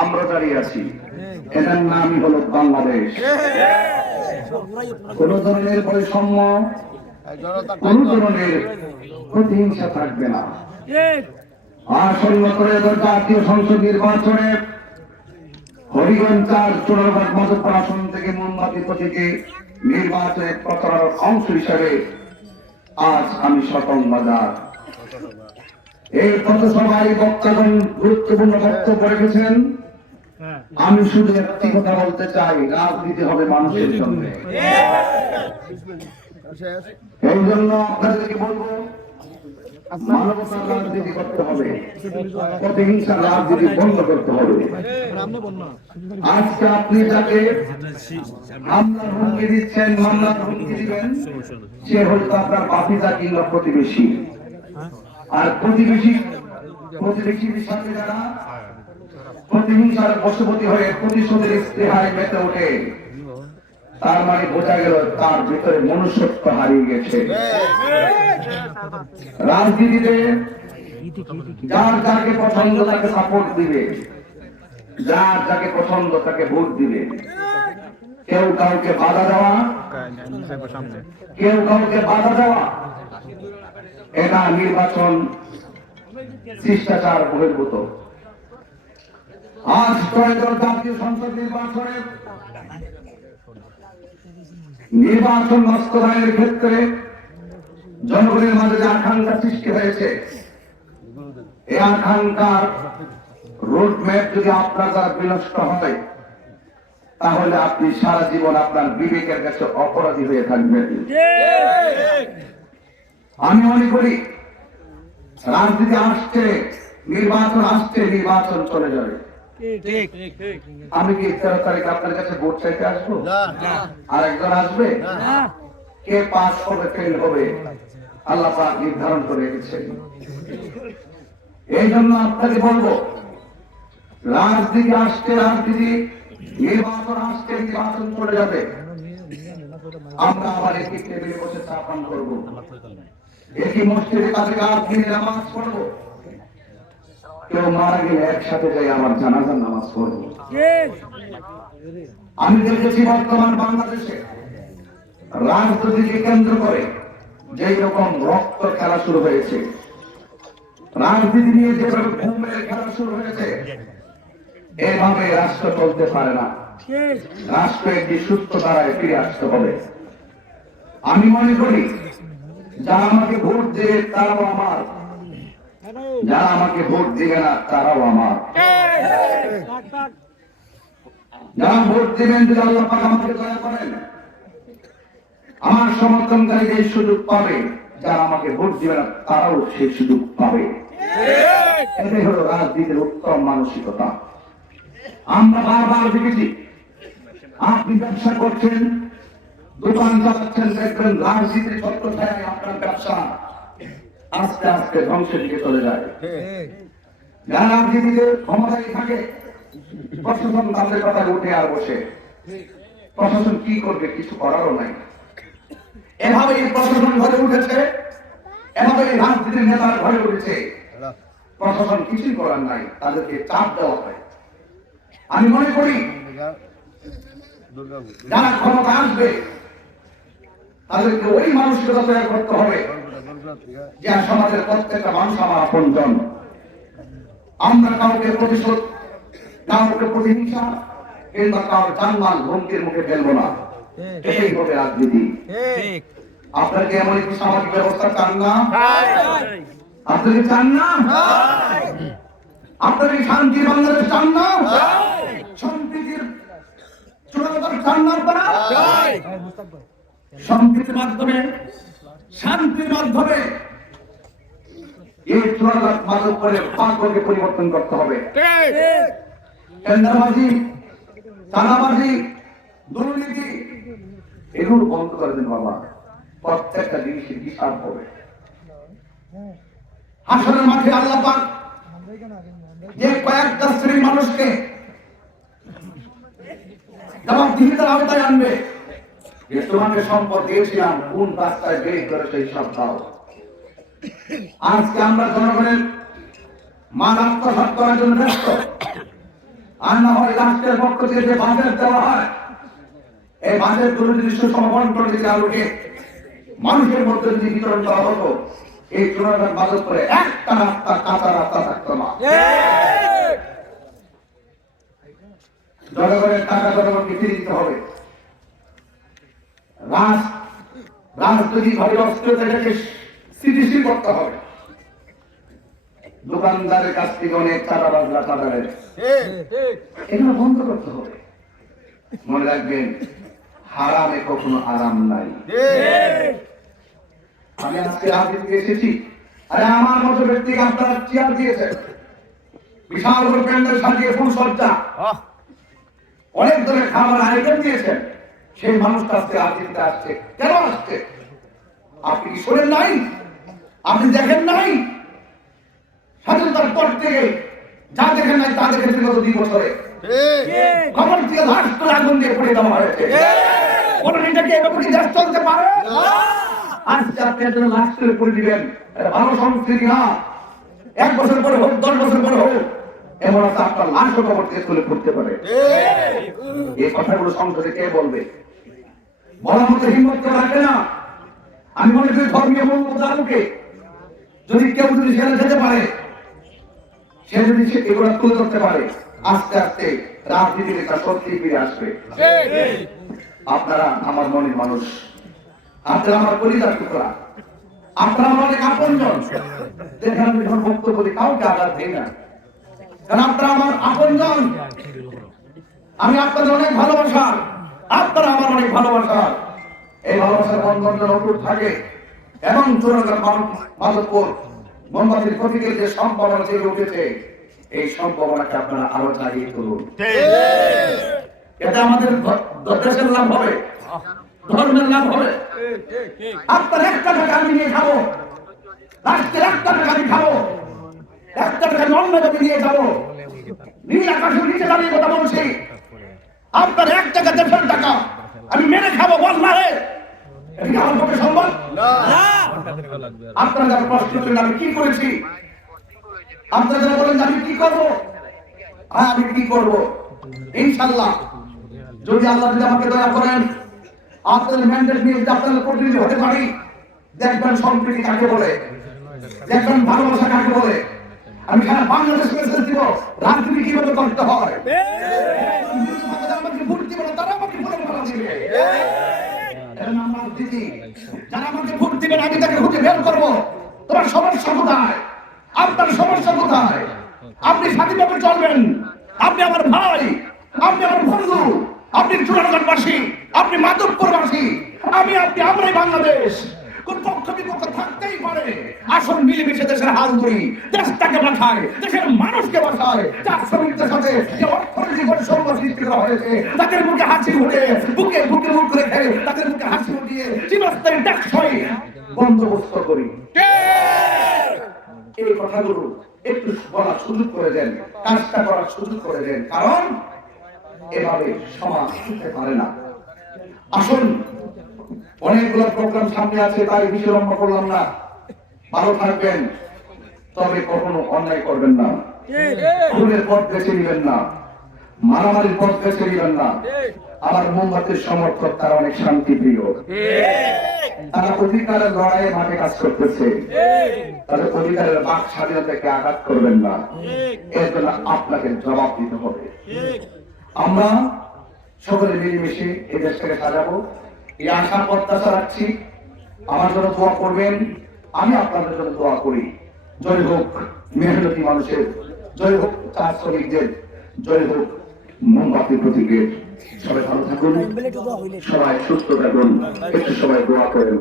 আমরা দাঁড়িয়ে আছি, এটার নামই হলো বাংলাদেশ। কোন ধরনের বৈষম্য, কোন ধরনের প্রতিহিংসা থাকবে না। আসন্ন ত্রয়োদশ জাতীয় সংসদ নির্বাচনে হরিগঞ্জ ৪ চুনারঘাট মাধবপুর আসন থেকে মোমবাতি প্রতীকে নির্বাচনের প্রচারের অংশ হিসেবে আজ আমি সতং বাজার এই পথসভায় বক্তাগণ গুরুত্বপূর্ণ বক্তব্য রেখেছেন। আমি শুধু একটি কথা বলতে চাই, রাজনীতি হবে মানুষের জন্য। এই জন্য আপনাদেরকে বলবো, মানবতার রাজনীতি করতে হবে, প্রতিহিংসার রাজনীতি বন্ধ করতে হবে। আজকে আপনি যাকে হামলার হুমকি দিচ্ছেন, মামলার হুমকি দিবেন, সে হয়তো আপনার বাপিজা কিংবা প্রতিবেশী। আর প্রতিবেশীর সাথে যারা প্রতিহিংসার বশবর্তী হয়ে প্রতিশোধের ইস্তেহায় মেতে ওঠে, তার মানে বোঝা গেল তার ভিতরে মনুষ্যত্ব হারিয়ে গেছে। রাজনীতিতে যার যাকে পছন্দ তাকে সাপোর্ট দিবে, যার যাকে পছন্দ তাকে ভোট দিবে। কেউ কাউকে বাধা দেওয়া, এটা নির্বাচন শিষ্টাচার বহির্ভূত। আজ ত্রয়োদশ জাতীয় সংসদ নির্বাচন বাস্তবায়নের ক্ষেত্রে জনগণের মাঝে যে আকাঙ্ক্ষা সৃষ্টি হয়েছে, এই আকাঙ্ক্ষার রোডম্যাপ যদি আপনার দ্বারা বিনষ্ট হয়, তাহলে আপনি সারা জীবন আপনার বিবেকের কাছে অপরাধী হয়ে থাকবেন। আমি মনে করি রাজনীতি আসছে, নির্বাচন আসছে, নির্বাচন চলে যাবে। আমি কি 13 তারিখ আপনার কাছে ভোট চাইতে আসবো? আর একজন আসবে? কে পাস হবে, ফেল হবে, আল্লাহ পাক নির্ধারণ করে রেখেছেন। এই জন্য আপনাকে বলবো, রাজনীতি আসছে, রাজনীতি, নির্বাচন আসছে, নির্বাচন চলে যাবে। আমরা আবার একই টেবিলে বসে চা পান করবো, একই মসজিদে কাছে কাজ নিয়ে নামাজ পড়বো। কেউ মারা গেলে একসাথে যাই আমার জানাজার নামাজ পড়বো। আমি দেখেছি বর্তমান বাংলাদেশে রাজনীতিকে কেন্দ্র করে যেই রকম রক্ত খেলা শুরু হয়েছে, রাজনীতি নিয়ে যেভাবে ঘুমের খেলা শুরু হয়েছে, এভাবে রাষ্ট্র চলতে পারে না। রাষ্ট্র একটি সুস্থ ধারায় ফিরে আসতে হবে। আমি মনে করি যারা আমাকে ভোট দেবে তারাও আমার, যারা আমাকে ভোট দিবে না তারাও আমার। যারা ভোট দিবেন, যদি আল্লাহ পাক আমাকে দয়া করেন, আমার সমর্থনকারী যে সুযোগ পাবে, যারা আমাকে ভোট দিবে না তারাও সেই সুযোগ পাবে। এটাই হলো রাজনীতির উত্তম মানসিকতা। আমরা বারবার দেখেছি, আপনি ব্যবসা করছেন, দোকান চালাচ্ছেন, দেখবেন রাজনীতির ছত্রছায়ায় আপনার ব্যবসা আস্তে আস্তে ধ্বংসের দিকে চলে যায়। যারা রাজনীতিতে ক্ষমতায় থাকে, প্রশাসন তাদের কথা উঠে আর বসে। প্রশাসন কি করবে? কিছু করারও নাই। এভাবে প্রশাসন ঘরে উঠেছে, এভাবে রাজনীতির নেতার ঘরে উঠেছে, প্রশাসন কিছুই করার নাই, তাদেরকে চাপ দেওয়া হয়। আমি মনে করি যারা ক্ষমতা আসবে তাদেরকে ওই মানসিকতা তৈরি করতে হবে যে সমাজের প্রত্যেকটা মানুষ আমার আপনজন। আমরা কাউকে প্রতিশোধ, কাউকে প্রতিহিংসা কিংবা কাউকে জানমাল হুমকির মুখে ফেলবো না। এটাই হবে রাজনীতি। আপনারা কি এমন একটি সামাজিক ব্যবস্থা চান না? আপনারা কি চান না? আপনারা কি শান্তির বাংলাদেশ চান না? সম্প্রীতির চূড়ান্ত চান না? আপনারা সম্প্রীতির মাধ্যমে, শান্তির মাধ্যমে এই চূড়ান্ত মাদক করে পাঁচকে পরিবর্তন করতে হবে। টেন্ডারবাজি, চাঁদাবাজি, দুর্নীতি এগুলো বন্ধ করে দিন বাবা। প্রত্যেকটা জিনিসের হিসাব হবে। হাসরের মাঠে আল্লাহ পাক যে কয়েকটা শ্রেণীর মানুষকে জবাবদিহিতার আওতায় আনবে, যে তোমাকে সম্পদ দিয়েছিলাম, কোন রাস্তায় বের করে সেই সব দাও। আজকে আমরা জনগণের মান আত্মসাৎ করার জন্য ব্যস্ত। আর না হয় রাষ্ট্রের পক্ষ থেকে যে বাজেট দেওয়া হয়, এই বাজেট গুলো যদি সুসংগঠন থেকে আলোকে মানুষের মধ্যে যদি বিতরণ করা হতো, এই চুনাদার বাজেট করে একটা রাস্তা কাঁচা রাস্তা থাকতো না। জনগণের টাকা জনগণকে ফিরে দিতে হবে। রাজনৈতিক ভাবে অস্ত্রতাকে স্থিতিশীল করতে হবে। দোকানদারের কাছ থেকে অনেক চাঁদাবাজরা চাঁদারের এগুলো বন্ধ করতে হবে। মনে রাখবেন, হারামে কখনো আরাম নাই। আমি আজকে রাজনীতিতে এসেছি, আরে আমার মতো ব্যক্তিকে আপনারা চেয়ার দিয়েছেন, বিশাল বড় প্যান্ডেল সাজিয়ে ফুলসজ্জা, অনেক ধরনের খাবার আয়োজন দিয়েছেন। সেই মানুষটা আজকে রাজনীতিতে আসছে, কেন আসছে? আপনি কি শোনেন নাই? আপনি দেখেন নাই? স্বাধীনতার পর থেকে যা দেখেন নাই তা দেখেছেন গত 2 বছরে। খবর থেকে লাশ করে আগুন দিয়ে পড়ে দেওয়া হয়েছে। কোন নেতাকে এভাবে দেশ চলতে পারে? আজকে আপনি একজন লাশ করে পড়ে দিবেন, এটা ভালো সংস্কৃতি না। 1 বছর পরে হোক, 10 বছর পরে হোক, এমন আছে আপনার লাশও খবর থেকে তুলে পড়তে পারে। এই কথাগুলো সংসদে কে বলবে? বলার মতো হিম্মত কেউ রাখে না। আমি মনে করি ধর্মীয় মূল্যবোধ আলোকে যদি কেউ যদি সেরে যেতে পারে, সে যদি এগুলো তুলে ধরতে পারে, আস্তে আস্তে রাজনীতির একটা সত্যি ফিরে আসবে। আপনারা আমার মনের মানুষ, আপনারা আমার পরিবার টুকরা, আপনারা আমার অনেক আপনজন। দেখেন আমি যখন বক্তব্য দিই কাউকে আঘাত দিই না, কারণ আপনারা আমার আপনজন। আমি আপনাদের অনেক ভালোবাসার, আপনারা আমার অনেক ভালোবাসার। এই ভালোবাসার বন্ধন যেন অটুট থাকে এবং চুরাগার মাধবপুর মোমবাতির প্রতীকের যে সম্ভাবনা জেগে উঠেছে, এই সম্ভাবনাকে আপনারা আরো জাগিয়ে তুলুন। এতে আমাদের দেশের লাভ হবে, ধর্মের লাভ হবে। আপনার 1 টাকা আমি নিয়ে খাবো, রাষ্ট্রের 1 টাকা আমি খাবো, 1 টাকা আমি অন্যভাবে নিয়ে যাবো। নীল আকাশের নিচে দাঁড়িয়ে কথা বলছি, আপনার 1 টাকা দেশের টাকা আমি মেরে খাবো, বললাহে এটা কি আমার পক্ষে সম্ভব? আপনারা যারা প্রশ্ন করেন আমি কি করেছি, আপনারা যারা বলেন আমি কি করবো, হ্যাঁ আমি কি করবো, ইনশাল্লাহ যদি আল্লাহ যদি আমাকে দয়া করেন, আপনাদের ম্যান্ডেট নিয়ে যদি আপনাদের প্রতিনিধি হতে পারি, দেখবেন সম্প্রীতি কাকে বলে, দেখবেন ভালোবাসা কাকে বলে। আমি সারা বাংলাদেশ মেসেজ দিব রাজনীতি কিভাবে করতে হয়। আমাকে ভোট দিবে না, তারা আমাকে ভোটের মালা দিবে। যারা আমাকে ভোট দিবেন আমি তাকে খুঁজে বের করবো। তোমার সমস্যা কোথায়? আপনার সমস্যা কোথায়? আপনি স্বাধীনভাবে চলবেন, আপনি আমার ভাই, আপনি আমার বন্ধু, আপনি চুনারগঞ্জবাসী, আপনি মাধবপুরবাসী, আমি আপনি আমরাই বাংলাদেশ। কোন পক্ষ বিপক্ষ থাকতেই পারে, আসুন মিলেমিশে দেশের হাল ধরি, দেশটাকে বাঁচায়, দেশের মানুষকে বাঁচায়। যার শ্রমিকদের সাথে যে অর্থনৈতিক বৈষম্য সৃষ্টি করা হয়েছে, তাদের মুখে হাসি ফুটে, বুকে বুকে মুখ রেখে তাদের মুখে হাসি ফুটিয়ে চিরস্থায়ী টেকসই বন্দোবস্ত করি। এই কথাগুলো একটু বলার সুযোগ করে দেন, কাজটা করার সুযোগ করে দেন, কারণ এভাবে সমাজ চলতে পারে না। আসুন, অনেকগুলো প্রোগ্রাম সামনে আছে, তাই বেশি লম্বা করলাম না। ভালো থাকবেন, তবে কখনো অন্যায় করবেন না, খুনের পথ বেছে নেবেন না, মারামারির পথ বেছে নেবেন না। আমার মোমবাতির সমর্থক তারা অনেক শান্তিপ্রিয়, তারা অধিকারের লড়াইয়ে মাঠে কাজ করতেছে, তাদের অধিকারের বাক স্বাধীনতাকে আঘাত করবেন না। এর জন্য আপনাকে জবাব দিতে হবে। আমরা সকলে মিলেমিশে এই দেশটাকে সাজাবো, এই আশা প্রত্যাশা রাখছি। আমার জন্য দোয়া করবেন, আমি আপনাদের জন্য দোয়া করি। জয় হোক মেহনতি মানুষের, জয় হোক চা শ্রমিকদের, জয় হোক মোমবাতির প্রতীকের। সবাই ভালো থাকুন, সবাই সুস্থ থাকুন, একটু সবাই দোয়া করেন।